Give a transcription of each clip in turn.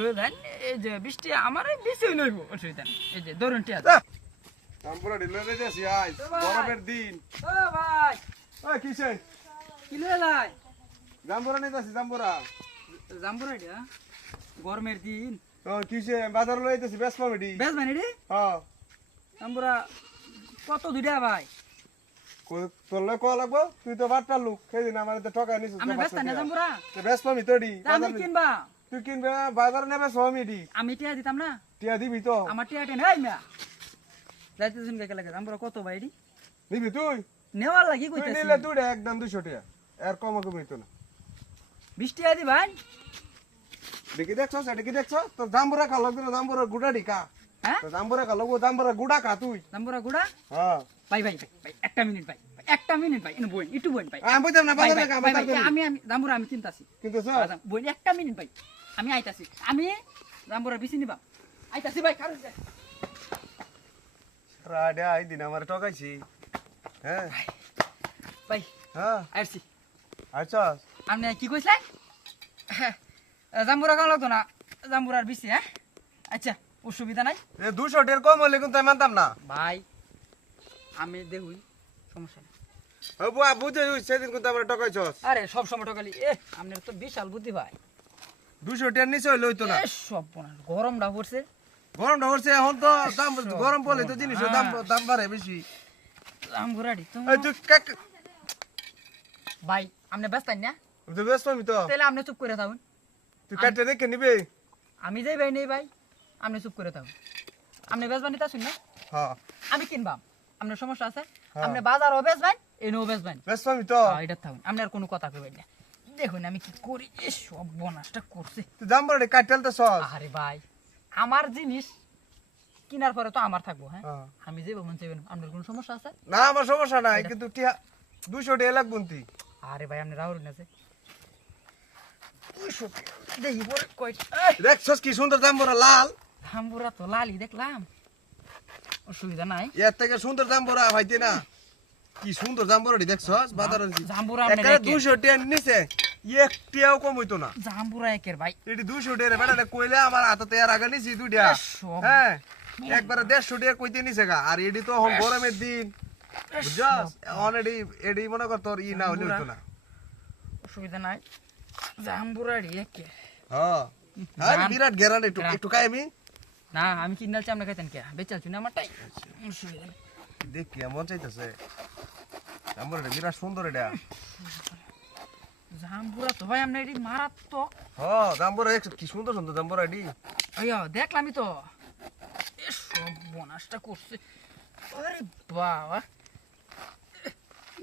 লয়ে যান এই যে বৃষ্টি আমার এই বেশি অসুবিধা এই যে ধরুন টিয়া জাম্বুরা ঢিলে দিতেছি আজ গরমের দিন। ও ভাই। ওই কিসে কি লয়ে লাই জাম্বুরা নিতেছি জাম্বুরা। জাম্বুরা এটা? গরমের দিন। ও কিসে বাজার লই দিতেছি বেশ কমেডি বেশ ভাই রে হ্যাঁ জাম্বুরা কত দুইটা ভাই? কো- লই কল লাগবো? তুই তো বাট্টা লোক সেদিন আমার তো টাকা নিছিস আমরা ব্যস্ত না জাম্বুরা? বেশ পাবি তোডি আমি কিনবা? তুই কিনবে বাজার নেবে সমি ডি আমি টিয়া দিতাম না টিয়া দিবি তো আমার টিয়া টেন হাই মিয়া যাইতেছেন কে লাগে জাম্বুরা কত ভাই এডি দিবি তুই নেওয়ার লাগি তুই কইতাছি নিলে তুই একদম দুশো টিয়া এর কম কমই তো না বৃষ্টি আদি ভাই দেখি দেখছ সেটা কি দেখছ তোর জাম্বুরা খা লাগবে জাম্বুরা গুড়া ডি কা হ্যাঁ জাম্বুরা খা লাগবো জাম্বুরা গুড়া খা তুই জাম্বুরা গুড়া হ্যাঁ ভাই ভাই ভাই একটা মিনিট ভাই একটা মিনিট ভাই এনে একটু ভাই আমি না বাজারে আমি আমি জাম্বুরা আমি একটা মিনিট ভাই আমি আইতাছি। আমি জাম্বুরা বেশি নিবা। আইতাছি ভাই কারণ রাডে আই দিন আমার টকাইছি হ্যাঁ? ভাই হ্যাঁ? আইছি। আচ্ছা আপনি কি কইছিলেন জাম্বুরা কেমন লাগতো না? জাম্বুরার বেশি হ্যাঁ? আচ্ছা অসুবিধা নাই। এ দুশো টের কম হলে কিন্তু আমি মানতাম না। ভাই আমি দেখুই সমস্যা নেই। ও বুয়া বুঝে সেদিন কিন্তু আমার টকাইছস আরে সব সময় টকালি এ আপনার তো বিশাল বুদ্ধি ভাই। দুশো টের নিচে হইলে হইতো না। সব গরমটা পড়ছে। গরমটা হচ্ছে এখন তো দাম গরম পড়লে তো জিনিসের দাম দাম বাড়ে বেশি। জাম্বুরাডি তো তুই ভাই আপনি ব্যস্ত না? তুই ব্যস্ত আমি তো। তাহলে আপনি চুপ করে থাকুন। তুই কাটতে রেখে নিবি। আমি যাই ভাই নেই ভাই আপনি চুপ করে থাকুন। আপনি বেচবেন নিতে শুন না? হ্যাঁ। আমি কিনবাম। আপনার সমস্যা আছে? হ্যাঁ। আপনি বাজারও বেচবেন এনেও বেচবেন ব্যস্ত আমি তো। এটা থাকুন। আপনি আর কোনো কথা কইবেন না। দেখুন আমি কি করি? সব বনাসটা করছে। সস আরে ভাই আমার জিনিস কেনার পরে তো আমার থাকব হ্যাঁ? হ্যাঁ। আমি যে মন চাইবেন আপনার কোনো সমস্যা আছে? না আমার সমস্যা নাই কিন্তু টিয়া দুশো টিয়া লাগবো তুই আরে ভাই আপনি রাহুল দেখি পরে কয় দেখছস কি সুন্দর দাম বড় লাল তো লালি দেখলাম। অসুবিধা নাই। এর থেকে সুন্দর দাম বড় ভাইতে না। কি সুন্দর বড় দেখছস বাজার জাম্বুরা আপনার একারে একের। দুশো এক টিয়াও কম হইতো না। জাম্বুরা একের ভাই। এটি দুশো বেটা কইলে আমার হাতে এর আগে নিছি দুইটা। হ্যাঁ একবারে দেড়শো টিয়া কইতে নিছে গা। আর এটি তো এখন গরমের দিন। বুঝছস? এখন এটি এটি মনে কর তোর ই না হইলে হইতো না। অসুবিধা নাই। জাম্বুরা একে। হ্যাঁ। আর বিরাট গেরান একটু। একটু খাই আমি না আমি কিনালছি আপনি খাইতেন কে? না অসুবিধা নেই। দেখ কি মন চাইতেছে বিরাট সুন্দর এটা। জাম্বুরা তো ভাই এটি মারাত্মক হ্যাঁ জাম্বুরা এক কি সুন্দর সুন্দর জাম্বুরা এটি আইয়া দেখলামই তো। এ সব বনাসটা করছে আরে বাবা।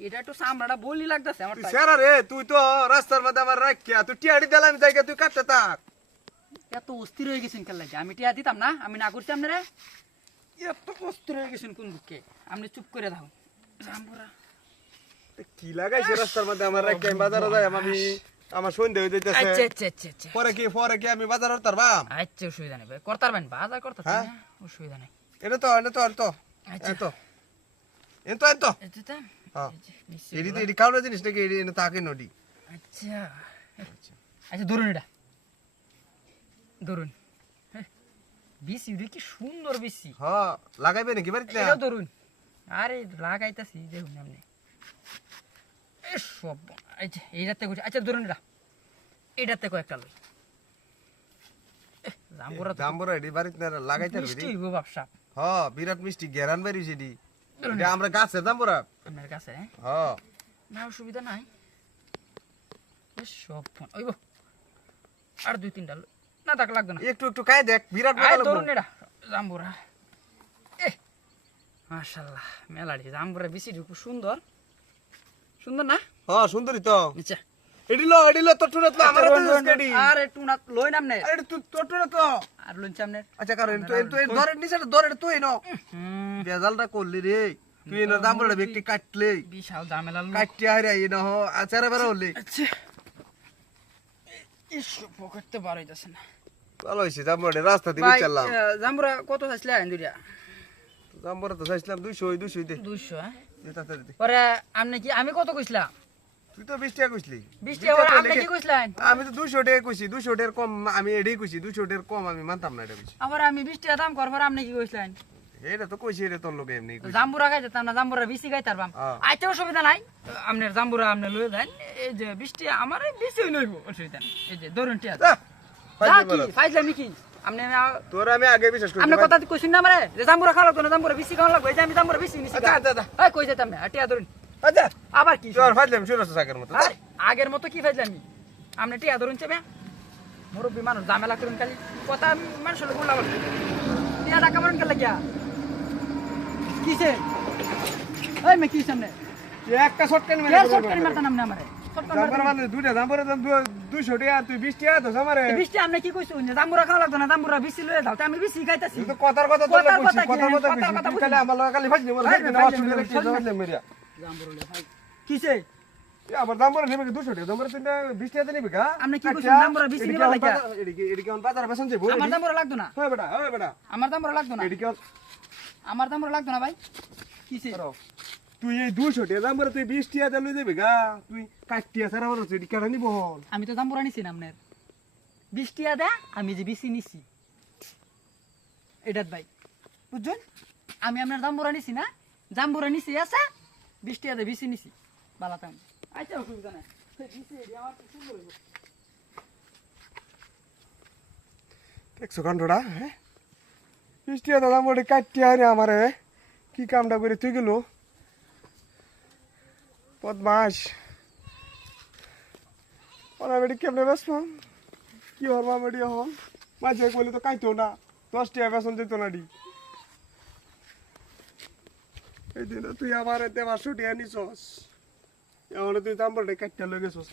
এটা সামরাটা বলি লাগতেছে আমার তুই সেরা রে তুই তো রাস্তার মধ্যে আমার রাখিয়া তুই টিয়াড়ি দিলাম জায়গা তুই কাটতে থাক। এত অস্থির হয়ে গেছেন কেন লাগে। আমি টিয়া দিতাম না আমি না করছি আপনারা এত অস্থির হয়ে গেছেন কোন দুঃখে আপনি চুপ করে থাকুন জাম্বুরা কি লাগাইছে রাস্তার মধ্যে? আমার আমি বাজারে যাই আমি আমার সন্ধ্যা হয়ে আচ্ছা যাইতেছে। আচ্ছা আচ্ছা আচ্ছা পরে কি পরে কি আমি বাজার বাম। আচ্ছা অসুবিধা নেই বাজার হ্যাঁ? অসুবিধা নেই। এটা তো এটা তো এটা তো। আচ্ছা। তো। তো এটা তো। তা, হ্যাঁ। এটি তো এটি খাওয়ার জিনিস নাকি? এনে তাকে নডি আচ্ছা। আচ্ছা ধরুন এটা। ধরুন হ্যাঁ, বিসি রে কি সুন্দর বিসি। হ্যাঁ লাগাইবে নাকি বাড়িতে? ধরুন আরে লাগাইতাছি দেখুন আপনি সব আচ্ছা এইটাতে করছি আচ্ছা ধরুন এটা এটাতে কয়েকটা লই। এহ, জাম্বুরা তো জাম্বুরা এটি লাগাইতে মিষ্টি হইব ব্যবসা। হ্যাঁ বিরাট মিষ্টি গেরান বেরিয়েছে এটি এটা আমরা গাছের জাম্বুরা। আপনার কাছে না অসুবিধা নাই। সব ফোন ওইব আর দুই তিনটা না তাকে লাগবে না। একটু একটু খাই দেখ বিরাট মজা আয় লাগবো। ধরুন এটা। জাম্বুরা। এ মাশাল্লাহ মেলাডি জাম্বুরা খুব সুন্দর। সুন্দর না? হ্যাঁ সুন্দরী তো। আচ্ছা। এটি লো এটি লো তোর টুনা তো আমার আচ্ছা, তো। স্কেডি আর একটু না লই নাম নে। আরে তুই তোর টুনা তো। আর লঞ্চ আমনের আচ্ছা কারণ তুই তুই ধরে নিছে ধরে তুই নো বেজালটা করলি রে। তুই না জাম্বুরা ব্যক্তি কাটলে। বিশাল ঝামেলা লোক। কাটতে হারে এই না হো আচারে বেরা হলি। আচ্ছা। ইস পকেটতে বার হইতাছে না। ভালো হইছে জাম্বুরা রাস্তা দিয়ে চাললাম এ, জাম্বুরা কত চাইছিলে আইন দুইটা? জাম্বুরা তো চাইছিলাম দুইশো দুইশো দে। দুইশো হ্যাঁ? পরে আপনি কি আমি কত কইছিলাম তুই তো বিশ টাকা কইসলি বিশ টাকা টাকা আপনি কি কইছিলেন? আমি তো দুশো টাকা কইছি দুশো টাকার কম আমি এটাই কইছি দুশো টাকার কম আমি মানতাম না এটা কইছি। আবার আমি বিশ টাকা দাম করবার আপনি কি কইছিলেন? এটা তো কইছি এটা তোর লোকে এমনি জাম্বুরা খাই যেতাম না জাম্বুরা বেশি খাই তারবাম হ্যাঁ। আইতে অসুবিধা নাই। আপনার জাম্বুরা আপনি লয়ে যান। এই যে বৃষ্টি আমার বেশি নইব অসুবিধা এই যে ধরুন টিয়া। ফাইজলামি কি? করো। ফাইজলামি কি আপনি আ- তোর আমি আগে বিশ্বাস করি আপনি কথা কইছেন না আমারে? যে জাম্বুরা খাওয়া লাগতো না জাম্বুরা বেশি খাওয়া লাগবে আমি জাম্বুরা বেশি নিছি আচ্ছা, আচ্ছা, আচ্ছা। এই কই যেতাম না টিয়া ধরুন। আচ্ছা। আবার কি? তোর ফাইজলাম শুরু হচ্ছে সাকের মতো। আগের মতো কি ফাইজলামি? আপনি টিয়া ধরুন চেপে। মুরব্বী মানুষ ঝামেলা করুন খালি। কথা মানুষের লোক বললাম টিয়া টাকা মারুন গেলে গিয়া কিসে ওই মে কি সামনে? একটা শর্টকাট কে শর্টকাট মারতাম না আমার? কি কিসে এ আমার জাম্পার নেবে কি? দুশো টাকা জাম্পার তুই বিশ টাকা নিবি কা? আপনি কি কইছেন, আচ্ছা, জাম্বুরা 20 এদিকে নিবা লাগা? বাজার- এদিকে- এদিকে আমার বাজারে বেচন যাব, আমার এদিকে। জাম্বুরা লাগতো না? ওই বেটা, ওই বেটা, আমার জাম্বুরা লাগতো না? এদিকে আস। আমার জাম্বুরা লাগতো না ভাই? কিসে। তুই এই দুশো টাকা জাম্পারে তুই বিশ টাকা দিয়ে যাবি গা। তুই কাটিয়া সারা বড় এদিকে কেন নিব। হল আমি তো জাম্বুরা নিছি না? আপনার বৃষ্টিয়া দে আমি যে বেশি নিছি। এটাত ভাই। বুঝছেন আমি আপনার জাম্বুরা নিছি না? জাম্বুরা নিছি আছে? বৃষ্টিয়া দে বেশি নিছি। বালাতাম আচ্ছা অসুবিধা বৃষ্টি তো দেখছ কাণ্ডটা হ্যাঁ বিশ দাদা মোটে কাটিয়া রে আমারে কি কামটা করে তুই গেল? বদমাস ওরা বেটি কেমনে বেসলাম কি হরমা বেটি হল মাঝে বলি তো কাইতো না। দশ টাকা বেসন যেত না ডি। এই দিন তুই আমার পাঁচশো টাকা নিছস। এখন তুই দাম বলে লগে গেছস